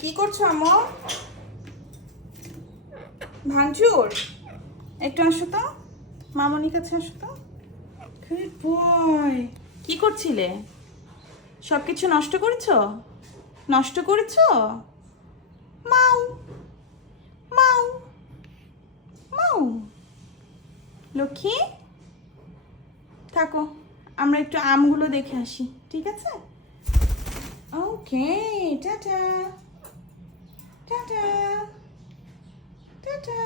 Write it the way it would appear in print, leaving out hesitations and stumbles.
কি করছো আমো? ভাঙচুর? একটু আসো তো, মামনির কাছে আসো তো। Good boy. কি করছিলে? সব কিছু নষ্ট করেছো? নষ্ট করেছো? মাউ মাউ মাউ। লক্ষ্মী থাকো, আমরা একটু আমগুলো দেখে আসি, ঠিক আছে? ওকে, টাটা টাটা টাটা।